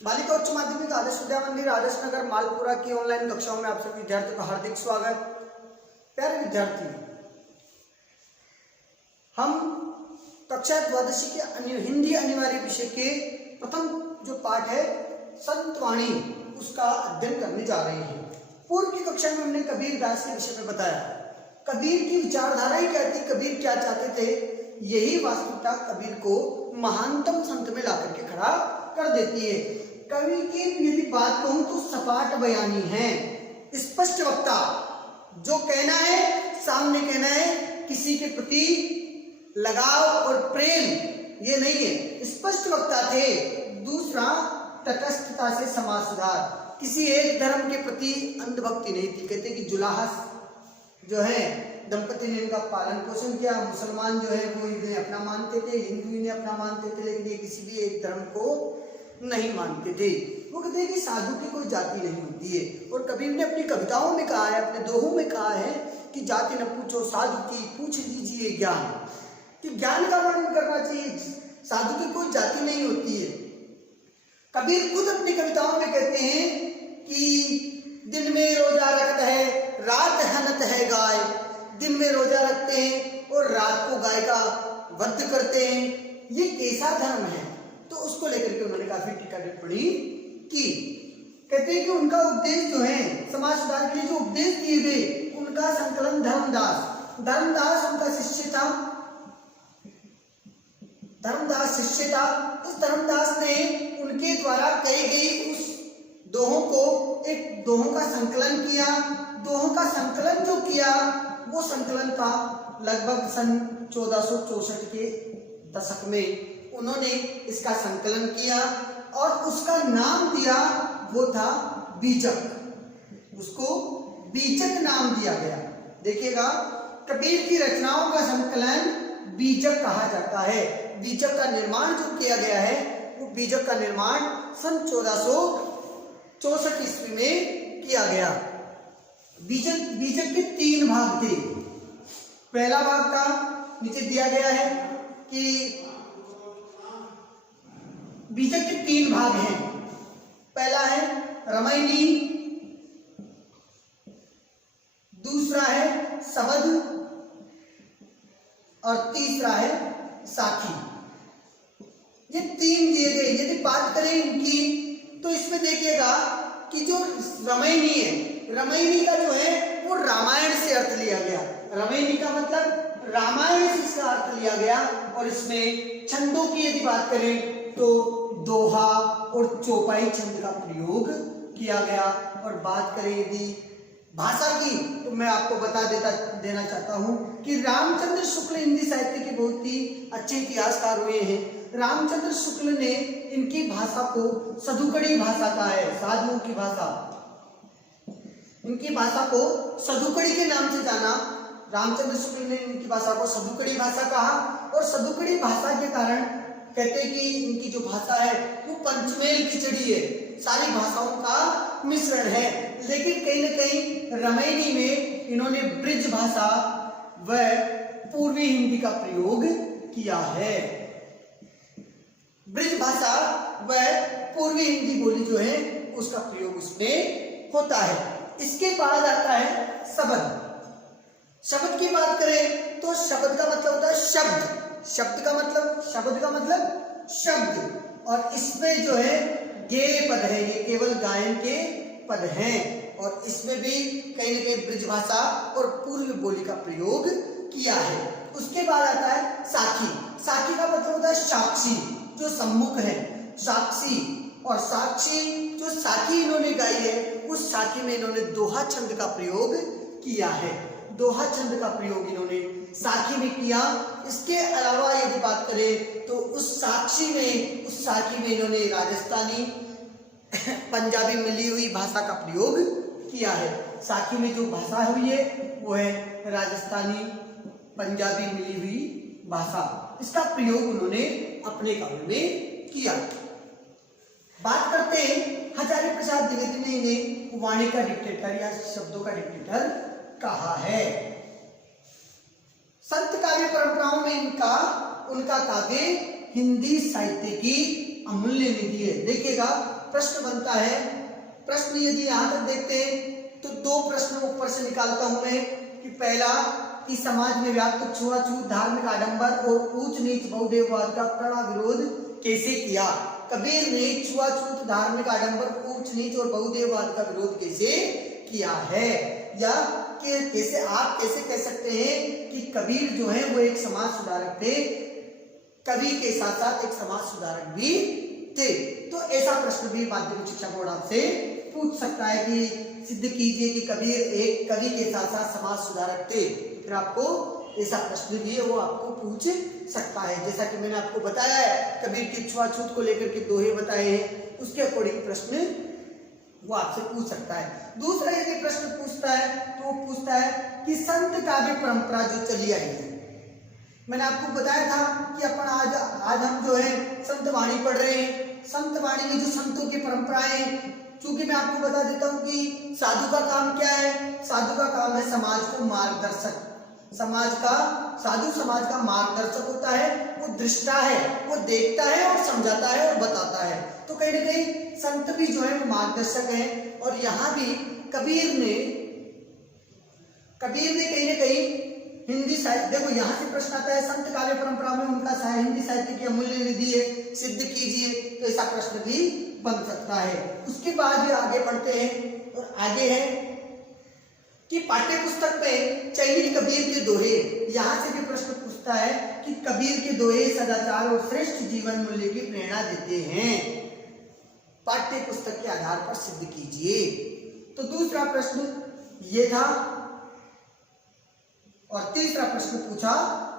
बालिका उच्च माध्यमिक आदर्श विद्या मंदिर आदर्श नगर मालपुरा की ऑनलाइन कक्षाओं में आप सभी विद्यार्थियों का हार्दिक स्वागत। प्यारे विद्यार्थी, हम कक्षा द्वादशी के हिंदी अनिवार्य विषय के प्रथम जो पाठ है संतवाणी उसका अध्ययन करने जा रहे हैं। पूर्व की कक्षा में हमने कबीर दास के विषय में बताया। कबीर की विचारधाराएं क्या थी, कबीर क्या चाहते थे, यही वास्तविकता कबीर को महानतम संत में लाकर के खड़ा कर देती है। कवि की यदि बात कहूं तो सपाट बयानी है, स्पष्ट वक्ता, जो कहना है सामने कहना है, किसी के प्रति लगाव और प्रेम ये नहीं है, स्पष्ट वक्ता थे। दूसरा, तटस्थता से समाज सुधार, किसी एक धर्म के प्रति अंधभक्ति नहीं थी। कहते कि जुलाहा जो है दंपति ने इनका पालन पोषण किया, मुसलमान जो है वो इन्हें अपना मानते थे, हिंदू इन्हें अपना मानते थे, लेकिन ये किसी भी एक धर्म को नहीं मानते थे। वो कहते हैं कि साधु की कोई जाति नहीं होती है। और कबीर ने अपनी कविताओं में कहा है, अपने दोहों में कहा है कि जाति न पूछो साधु की, पूछ लीजिए ज्ञान, कि ज्ञान का वर्णन करना चाहिए, साधु की कोई जाति नहीं होती है। कबीर खुद अपनी कविताओं में कहते हैं कि दिन में रोजा रखता है, रात हनत है गाय, दिन में रोजा रखते हैं और रात को गाय का वध करते हैं, ये कैसा धर्म है। तो उसको लेकर के उन्होंने काफी टीका टिप्पणी की। कहते हैं कि उनका उपदेश जो है समाज सुधार के लिए जो उपदेश दिए गए, उनका संकलन धर्मदास उनका शिष्य था, धर्मदास शिष्य था। इस धर्मदास ने उनके द्वारा कही गई उस दोहों को एक दोहों का संकलन किया। दोहों का संकलन जो किया वो संकलन था लगभग सन 1464 के दशक में उन्होंने इसका संकलन किया और उसका नाम दिया, वो था बीजक। उसको बीजक नाम दिया गया। देखिएगा, कबीर की रचनाओं का संकलन बीजक कहा जाता है। बीजक का निर्माण जो किया गया है, वो बीजक का निर्माण सन 1464 ईस्वी में किया गया। बीजक के 3 भाग थे। पहला भाग था, नीचे दिया गया है कि बीजक के 3 भाग हैं। पहला है रमैनी, दूसरा है शबद और तीसरा है साखी। ये 3 दिए गए। यदि बात करें इनकी तो इसमें देखिएगा कि जो रमैनी है, रमैनी का जो है वो रामायण से अर्थ लिया गया। रमैनी का मतलब रामायण से इसका अर्थ लिया गया। और इसमें छंदों की यदि बात करें तो दोहा और चौपाई छंद का प्रयोग किया गया। और बात करें यदि भाषा की तो मैं आपको देना चाहता हूं कि रामचंद्र शुक्ल हिंदी साहित्य के बहुत ही अच्छे इतिहासकार हुए हैं। रामचंद्र शुक्ल ने इनकी भाषा को सधुकड़ी भाषा कहा है, साधुओं की भाषा। इनकी भाषा को सधुकड़ी के नाम से जाना। रामचंद्र शुक्ल ने इनकी भाषा को सधुकड़ी भाषा कहा। और सधुकड़ी भाषा के कारण कहते हैं कि इनकी जो भाषा है वो पंचमेल खिचड़ी है, सारी भाषाओं का मिश्रण है। लेकिन कहीं न कहीं रमैनी में इन्होंने ब्रिज भाषा व पूर्वी हिंदी का प्रयोग किया है। ब्रिज भाषा व पूर्वी हिंदी बोली जो है उसका प्रयोग उसमें होता है। इसके बाद आता है शबद। शब्द की बात करें तो शब्द का मतलब होता है शब्द, शब्द का मतलब शब्द। और इसमें जो है गेय पद है, ये केवल गायन के पद हैं। और इसमें भी कहीं न कहीं ब्रिज भाषा और पूर्व बोली का प्रयोग किया है। उसके बाद आता है साखी। साखी का मतलब होता है साक्षी, जो सम्मुख है, साक्षी। और साक्षी जो साखी इन्होंने गाई है, उस साखी में इन्होंने दोहा छंद का प्रयोग किया है। दोहा छंद का प्रयोग इन्होंने साखी में किया। इसके अलावा यदि बात करें तो उस साखी में इन्होंने राजस्थानी पंजाबी मिली हुई भाषा का प्रयोग किया है। साखी में जो भाषा हुई है वो है राजस्थानी पंजाबी मिली हुई भाषा। इसका प्रयोग उन्होंने अपने काव्य में किया। बात करते हैं हजारी प्रसाद द्विवेदी ने इन्हें वाणी का डिक्टेटर या शब्दों का डिक्टेटर कहा है। संत काव्य परंपराओं में उनका काव्य हिंदी साहित्य की अमूल्य निधि है। देखिएगा प्रश्न बनता है, प्रश्न यदि यहाँ तक देखते हैं तो दो प्रश्न ऊपर से निकालता हूं मैं कि पहला कि समाज में व्याप्त छुआछूत, धार्मिक आडंबर और ऊंच नीच बहुदेववाद का कड़ा विरोध कैसे किया। कबीर ने छुआछूत, धार्मिक आडंबर, ऊंच नीच और बहुदेववाद का विरोध कैसे किया है, या कि कैसे आप कैसे कह सकते हैं कि कबीर जो है वो एक समाज सुधारक थे, कवि के साथ साथ एक समाज सुधारक भी थे। तो ऐसा प्रश्न भी माध्यमिक शिक्षा बोर्ड आपसे पूछ सकता है कि सिद्ध कीजिए कि कबीर एक कवि के साथ साथ समाज सुधारक थे। फिर आपको ऐसा प्रश्न भी है वो आपको पूछ सकता है। जैसा कि मैंने आपको बताया है कबीर की छुआछूत को लेकर के दोहे बताए हैं, उसके अकॉर्डिंग प्रश्न वो आपसे पूछ सकता है। दूसरा यदि प्रश्न पूछता है तो वो पूछता है कि संत काव्य परंपरा जो चली आई है, मैंने आपको बताया था कि अपन आज हम जो है संत वाणी पढ़ रहे हैं। संत वाणी में जो संतों की परंपराएं हैं, चूंकि मैं आपको बता देता हूं कि साधु का काम क्या है, साधु का काम है समाज को मार्गदर्शक, साधु समाज का मार्गदर्शक होता है, वो दृष्टा है, वो देखता है और समझाता है और बताता है। तो कहीं ना कहीं संत भी जो है वो मार्गदर्शक है। और यहाँ भी कबीर ने कहीं ना कहीं हिंदी साहित्य, देखो यहाँ से प्रश्न आता है संत काव्य परंपरा में उनका हिंदी साहित्य की अमूल्य निधि है, सिद्ध कीजिए, तो ऐसा प्रश्न भी बन सकता है। उसके बाद भी आगे बढ़ते हैं और आगे है कि पाठ्य पुस्तक में चयनित कबीर के दोहे, यहाँ से भी प्रश्न पूछता है कि कबीर के दोहे सदाचार और श्रेष्ठ जीवन मूल्य की प्रेरणा देते हैं, पाठ्य पुस्तक के आधार पर सिद्ध कीजिए। तो दूसरा प्रश्न ये था। और तीसरा प्रश्न पूछा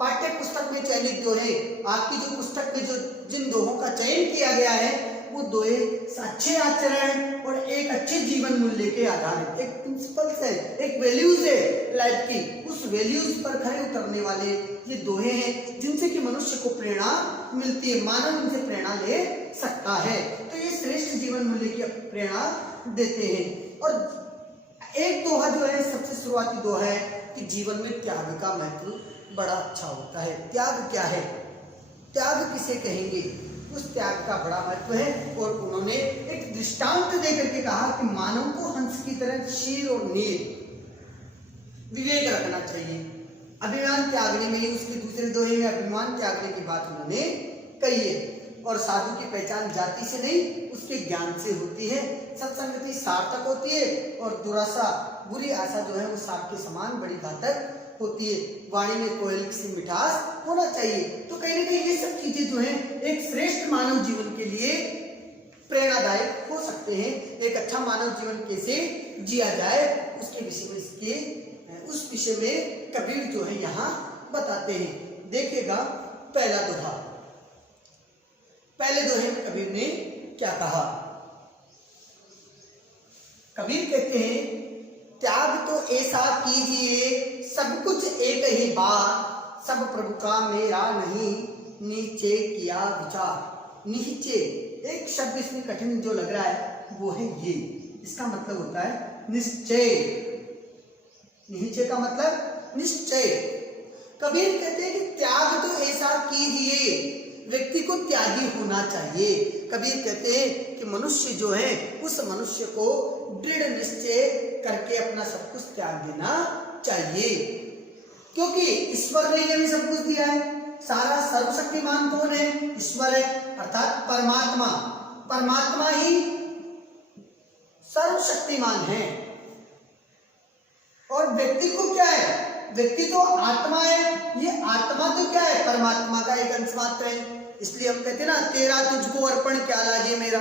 पाठ्य पुस्तक में चयनित दोहे, आपकी जो पुस्तक में जो जिन दोहों का चयन किया गया है वो दोहे अच्छे आचरण और एक अच्छे जीवन मूल्य के आधारित, एक प्रिंसिपल्स है, एक वैल्यूज है लाइफ की, उस वैल्यूज पर खरे उतरने वाले ये दोहे हैं जिनसे कि मनुष्य को प्रेरणा मिलती है, मानव इनसे प्रेरणा ले सकता है। तो ये श्रेष्ठ जीवन मूल्य की प्रेरणा देते हैं। और एक दोहा जो है सबसे शुरुआती दोहा है कि जीवन में त्याग का महत्व बड़ा अच्छा होता है। त्याग क्या है, त्याग किसे कहेंगे, उस त्याग का बड़ा महत्व है। और उन्होंने एक दृष्टांत देकर के कहा कि मानव को हंस की तरह शीर और नीर विवेक रखना चाहिए, अभिमान त्यागने में ही, उसके दूसरे दोहे में अभिमान त्यागने की बात उन्होंने कही है। और साधु की पहचान जाति से नहीं उसके ज्ञान से होती है, सत्संगति सार्थक होती है और दुराशा बुरी आशा जो है वो सांप के समान बड़ी घातक होती है। वाणी में कोयल सी मिठास होना चाहिए। तो कहीं ना कहीं ये सब चीजें जो है एक श्रेष्ठ मानव जीवन के लिए प्रेरणादायक हो सकते हैं। एक अच्छा मानव जीवन कैसे जिया जाए उसके विषय में उस विषय में कबीर जो है यहाँ बताते हैं। देखिएगा पहला दोहा, पहले दोहे में कबीर ने क्या कहा। कबीर कहते हैं त्याग तो ऐसा कीजिए सब कुछ एक ही बार, सब प्रभु का मेरा नहीं नीचे किया विचार। नीचे एक शब्द इसमें कठिन जो लग रहा है वो है ये, इसका मतलब होता है निश्चय। नीचे का मतलब निश्चय। कबीर कहते हैं कि त्याग तो ऐसा कीजिए, व्यक्ति को त्यागी होना चाहिए। कबीर कहते हैं कि मनुष्य जो है उस मनुष्य को दृढ़ निश्चय करके अपना सब कुछ त्याग देना चाहिए, क्योंकि ईश्वर ने हमें सब कुछ दिया है। सारा सर्वशक्तिमान कौन है? ईश्वर है, अर्थात परमात्मा। परमात्मा ही सर्वशक्तिमान है। और व्यक्ति को क्या है? व्यक्ति तो आत्मा है। ये आत्मा तो क्या है? परमात्मा का एक अंश मात्र है। इसलिए हम कहते हैं ना, तेरा तुझको अर्पण क्या लाजे मेरा।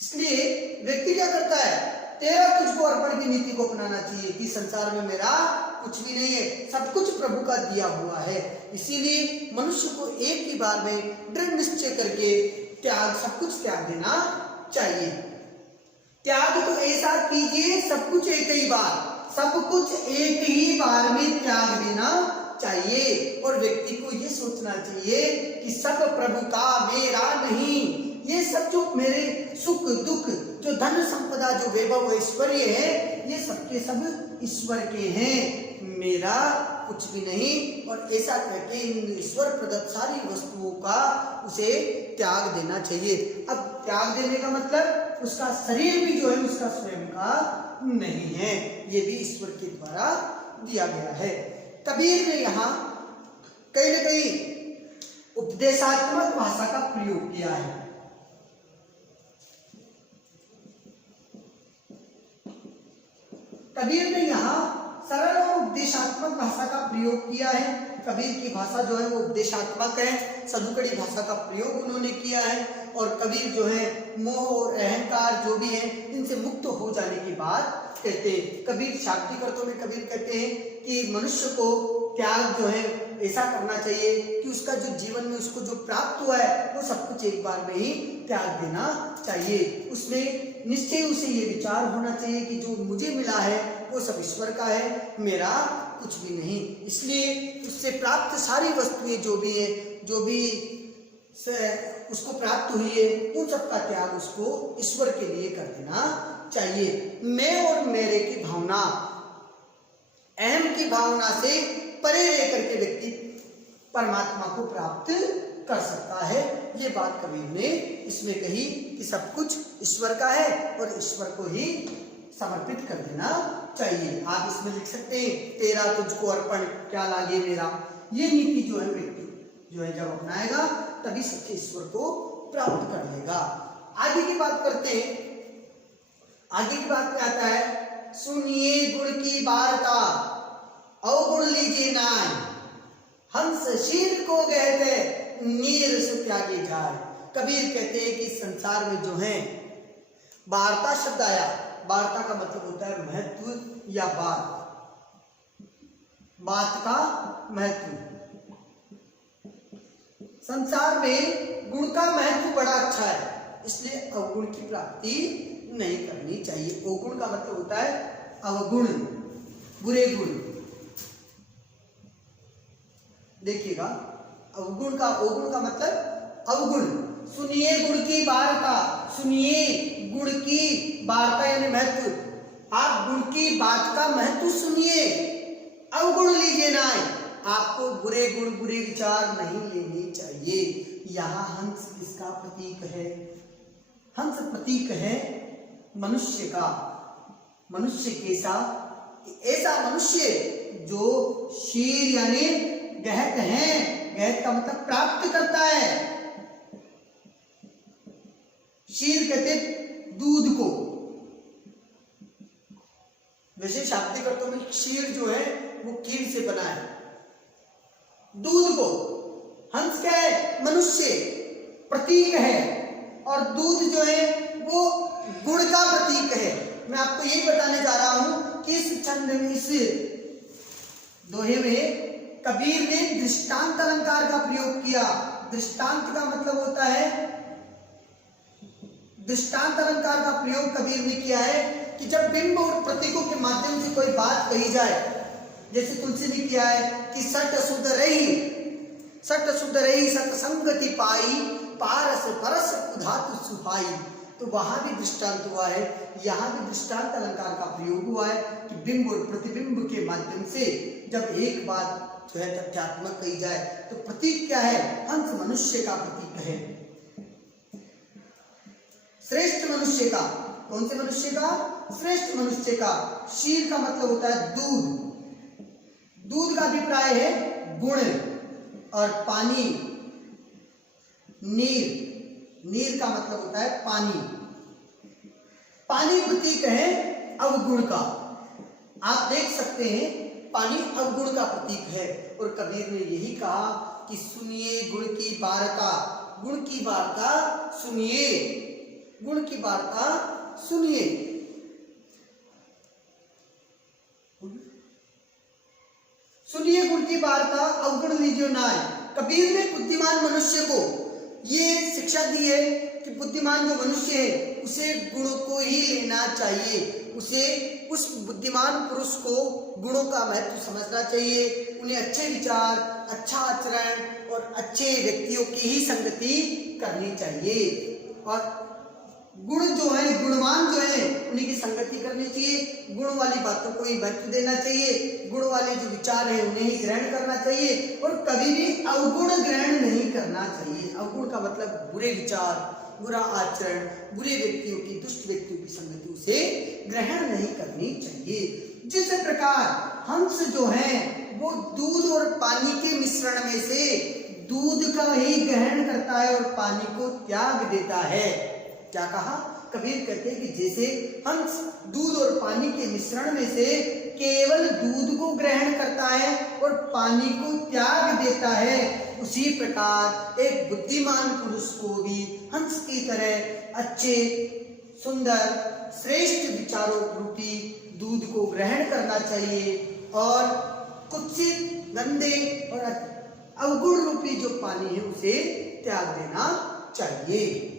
इसलिए व्यक्ति क्या करता है? तेरा तुझको अर्पण की नीति को अपनाना चाहिए कि संसार में मेरा कुछ भी नहीं है, सब कुछ प्रभु का दिया हुआ है। इसीलिए मनुष्य को एक ही बार में दृढ़ निश्चय करके त्याग, सब कुछ त्याग देना चाहिए। त्याग तो ऐसा कीजिए सब कुछ एक ही बार, सब कुछ एक ही बार में त्याग देना चाहिए। और व्यक्ति को ये सोचना चाहिए कि सब प्रभु का मेरा नहीं। ये सब जो मेरे सुख दुख, जो धन संपदा, जो वैभव ऐश्वर्य है, ये सबके सब ईश्वर के हैं, मेरा कुछ भी नहीं, और ऐसा करके इन ईश्वर प्रदत्त सारी वस्तुओं का उसे त्याग देना चाहिए। अब त्याग देने का मतलब उसका शरीर भी जो है उसका स्वयं का नहीं है, ये भी ईश्वर के द्वारा दिया गया है। कबीर ने यहाँ कहीं न कहीं उपदेशात्मक भाषा का प्रयोग किया है। कबीर ने यहाँ सरल और उपदेशात्मक भाषा का प्रयोग किया है। कबीर की भाषा जो है वो उपदेशात्मक है, सदुकड़ी भाषा का प्रयोग उन्होंने किया है। और कबीर जो है मोह और अहंकार जो भी है इनसे मुक्त हो जाने के बाद कहते हैं, कबीर शाक्तिक अर्थों में कबीर कहते हैं कि मनुष्य को त्याग जो है ऐसा करना चाहिए कि उसका जो जीवन में उसको जो प्राप्त हुआ है वो सब कुछ एक बार में ही त्याग देना चाहिए। उसमें निश्चय उसे ये विचार होना चाहिए कि जो मुझे मिला है वो सब ईश्वर का है, मेरा कुछ भी नहीं। इसलिए उससे प्राप्त सारी वस्तुएं जो भी है, जो भी उसको प्राप्त हुई है, उन सब का त्याग उसको ईश्वर के लिए कर देना चाहिए। मैं और मेरे की भावना, अहम की भावना से परे रह करके व्यक्ति परमात्मा को प्राप्त कर सकता है। ये बात कबीर ने इसमें कही कि सब कुछ ईश्वर का है और ईश्वर को ही समर्पित कर देना चाहिए। आप इसमें लिख सकते हैं, तेरा तुझको अर्पण क्या लागे मेरा। ये नीति जो है व्यक्ति जो है जब अपनाएगा तभी सच्चे ईश्वर को प्राप्त कर लेगा। आगे की बात करते हैं। आगे की बात में आता है, सुनिए गुण की वार्ता अवगुण लीजिए नाय, हंस शील को कहते नीर से त्यागे जाए। कबीर कहते हैं कि संसार में जो है वार्ता शब्द आया, वार्ता का मतलब होता है महत्व या बात, बात का महत्व। संसार में गुण का महत्व बड़ा अच्छा है, इसलिए अवगुण की प्राप्ति नहीं करनी चाहिए। अवगुण का मतलब होता है अवगुण, बुरे गुण। देखिएगा, अवगुण का मतलब अवगुण। सुनिए गुण की वार्ता, सुनिए गुण की वार्ता यानी महत्व। आप गुण की बात का महत्व सुनिए, अवगुण लीजिए ना। आपको बुरे गुण, बुरे विचार नहीं लेने चाहिए। यहाँ हंस किसका प्रतीक है? हंस प्रतीक है मनुष्य का। मनुष्य कैसा? ऐसा मनुष्य जो शीर यानी गहत है, गहत का मतलब प्राप्त करता है। शीर कहते दूध को, वैसे शाब्दिक अर्थों में क्षीर जो है वो खीर से बना है, दूध को। हंस क्या है? मनुष्य प्रतीक है, और दूध जो है वो गुण का प्रतीक है। मैं आपको यही बताने जा रहा हूं कि इस छंद में, इस दोहे में कबीर ने दृष्टांत अलंकार का प्रयोग किया। दृष्टांत का मतलब होता है, दृष्टांत अलंकार का प्रयोग कबीर ने किया है कि जब बिंब और प्रतीकों के माध्यम से कोई बात कही जाए, जैसे तुलसी ने किया है कि सट शुद्ध रही, सट शुद्ध रही सत संगति पाई, पारस परस धातु सुहाई। तो वहां भी दृष्टांत हुआ है, यहाँ भी दृष्टांत अलंकार का प्रयोग हुआ है कि बिंब और प्रतिबिंब के माध्यम से जब एक बात जो है तथ्यात्मक कही जाए तो प्रतीक क्या है? हंस मनुष्य का प्रतीक है, श्रेष्ठ मनुष्य का। कौन से मनुष्य का? श्रेष्ठ मनुष्य का। शीर का मतलब होता है दूध, दूध का अभिप्राय है गुण, और पानी नीर, नीर का मतलब होता है पानी। पानी प्रतीक है अवगुण का। आप देख सकते हैं पानी अवगुण का प्रतीक है। और कबीर ने यही कहा कि सुनिए गुण की वार्ता, गुण की वार्ता सुनिए, गुण की वार्ता सुनिए। सुनिए गुण की वार्ता अवगुण लीजिए नाय। कबीर ने बुद्धिमान मनुष्य को ये शिक्षा दी है कि बुद्धिमान जो मनुष्य है उसे गुणों को ही लेना चाहिए, उसे उस बुद्धिमान पुरुष को गुणों का महत्व समझना चाहिए, उन्हें अच्छे विचार, अच्छा आचरण और अच्छे व्यक्तियों की ही संगति करनी चाहिए। और गुण जो है, गुणवान जो है, उन्हीं की संगति करनी चाहिए, गुण वाली बातों को ही महत्व देना चाहिए, गुण वाले जो विचार है उन्हें ही ग्रहण करना चाहिए और कभी भी अवगुण ग्रहण नहीं करना चाहिए। अवगुण का मतलब बुरे विचार, बुरा आचरण, बुरे व्यक्तियों की, दुष्ट व्यक्तियों की संगति उसे ग्रहण नहीं करनी चाहिए। जिस प्रकार हंस जो है वो दूध और पानी के मिश्रण में से दूध का ही ग्रहण करता है और पानी को त्याग देता है। क्या कहा? कबीर कहते हैं कि जैसे हंस दूध और पानी के मिश्रण में से केवल दूध को ग्रहण करता है और पानी को त्याग देता है, उसी प्रकार एक बुद्धिमान पुरुष को भी हंस की तरह अच्छे, सुंदर, श्रेष्ठ विचारों रूपी दूध को ग्रहण करना चाहिए और कुत्सित, गंदे और अवगुण रूपी जो पानी है उसे त्याग देना चाहिए।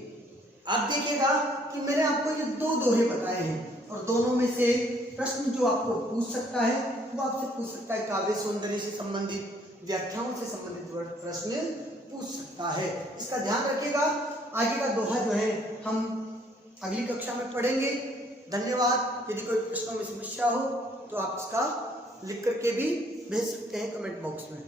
आप देखिएगा कि मैंने आपको ये दो दोहे बताए हैं और दोनों में से प्रश्न जो आपको पूछ सकता है वो आपसे पूछ सकता है काव्य सौंदर्य से संबंधित, व्याख्याओं से संबंधित प्रश्न पूछ सकता है। इसका ध्यान रखिएगा। आगे का दोहा जो है हम अगली कक्षा में पढ़ेंगे। धन्यवाद। यदि कोई प्रश्नों में समस्या हो तो आप इसका लिख करके भी भेज सकते हैं कमेंट बॉक्स में।